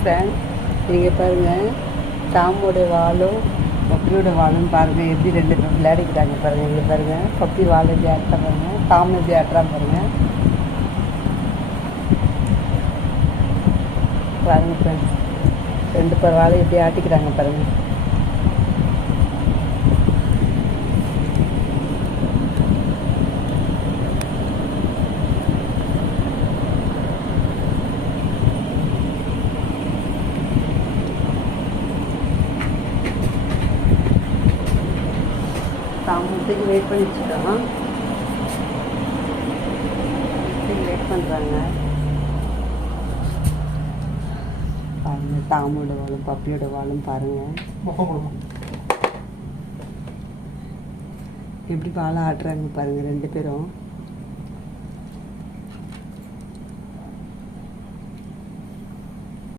Friend, நீங்கள் பாருங்கள், டாமோடைய வாலும் பப்பியோட வாலும் பாருங்கள் எப்படி ரெண்டு பேரும் விளையாடிக்கிறாங்க பாருங்கள். இங்கே பாருங்கள், பப்பி வால் எப்படி ஆட்டுறா பாருங்கள், டாம் எப்படி ஆட்டுறா பாருங்கள். பாருங்கள் ஃப்ரெண்ட்ஸ், ரெண்டு பேர் வாழை எப்படி ஆட்டிக்கிறாங்க பாருங்கள். தாமத்துக்கு வெயிட் பண்ணிச்சுட்டோம், வெயிட் பண்ணுறாங்க பாருங்கள். தாமோட வாழும் பப்பியோட வாழும் பாருங்கள் எப்படி வாழை ஆட்டுறாங்க பாருங்கள் ரெண்டு பேரும்.